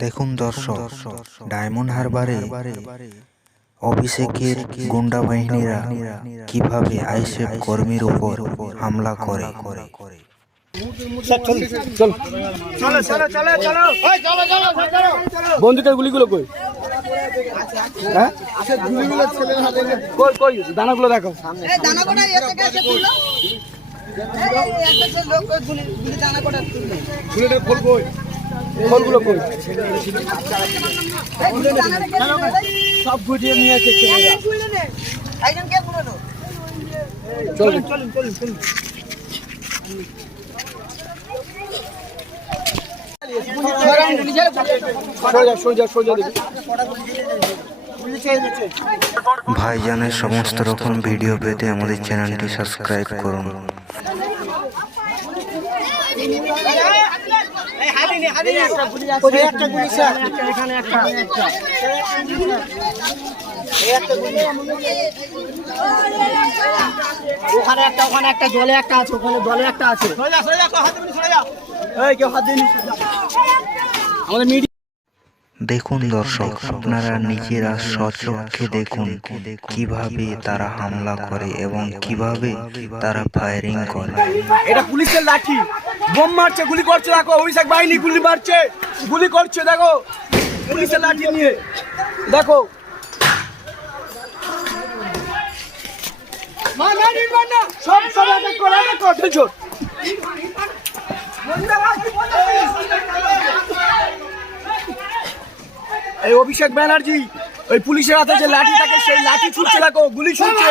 দেখুন দর্শক, ডায়মন্ড হারবারে অভিষেকের গুন্ডা বাহিনীরা কিভাবে আইএসএফ কর্মীর উপর হামলা করে। বন্দুকের গুলিগুলো কই? হ্যাঁ, গুলিগুলো ছেলে হাতে কই কই? দানাগুলো দেখো। এই দানাগুলো এর থেকে এসে তুলো। এই একটা লোক গুলি দানাগুলো তুলে। গুলিটা খোল কই? খোলগুলো কই? সব গুটিয়ে নিয়ে এসে ছেলেরা। একজন কে পুরনো? চলুন চলুন চলুন চলুন। ভাইজানের সমস্ত রকম ভিডিও পেতে আমাদের চ্যানেলটি সাবস্ক্রাইব করুন। ওখানে একটা জলে একটা আছে, ওখানে জলে একটা আছে। এই কেউ হাত দিন। আমাদের মিডিয়া দেখুন দর্শক, আপনারা নিজেরা স্বচক্ষে দেখুন কিভাবে তারা হামলা করে এবং কিভাবে তারা ফায়ারিং করে। এটা পুলিশের লাঠি, বোম মারছে, গুলি করছে। দেখো অভিষেক বাহিনী গুলি মারছে, গুলি করছে। দেখো পুলিশের লাঠি নিয়ে, দেখো সব সব অ্যাটাক করে, অ্যাটাক করে টেনশন। এই অভিষেক ব্যানার্জি ওই পুলিশের হাতে যে লাঠি থাকে সেই লাঠি ছুটছে, দেখো গুলি ছুটছে।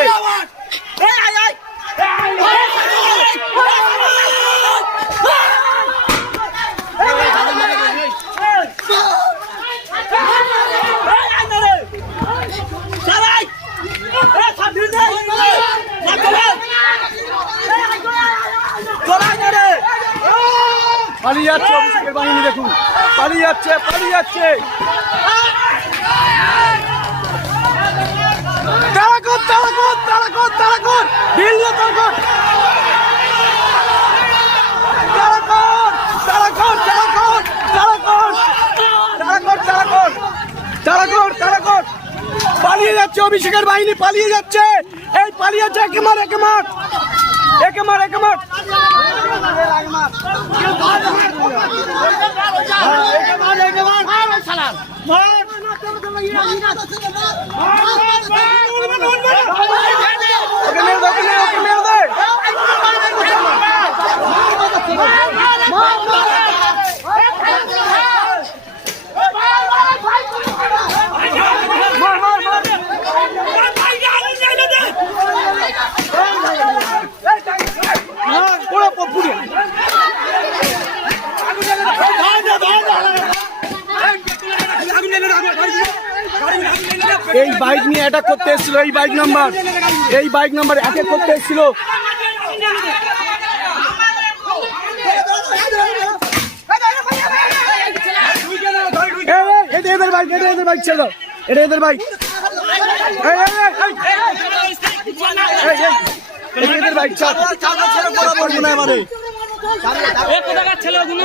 পালিয়ে যাচ্ছে অভিষেকের বাহিনী, দেখুন পালিয়ে যাচ্ছে, পালিয়ে যাচ্ছে। পালিয়ে যাচ্ছে অভিষেকের বাহিনী, পালিয়ে যাচ্ছে। এই পালিয়ে যাচ্ছে, একে মার, একে মার, একে মার, একে মার। এই বাইক নিয়ে অ্যাটাক করতে এসেছিল, এই বাইক নাম্বার অ্যাটাক করতে এসেছিল। এদের বাইক, এদের বাইক ছিল, এটা এদের বাইক, এদের বাইক।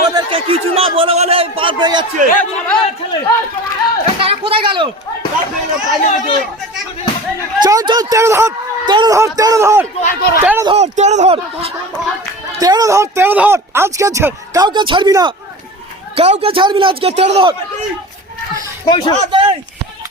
ওদেরকে কিছু না বলে বলে পার হয়ে যাচ্ছে। কোথায় গেল? চল চল, তেড়ে ধর, তেড়ে ধর, তেড়ে ধর, তেড়ে ধর, তেড়ে ধর, তেড়ে ধর, তেড়ে ধর। আজকে কাউকে ছাড়বি না, কাউকে ছাড়বি না আজকে, তেড়ে ধর।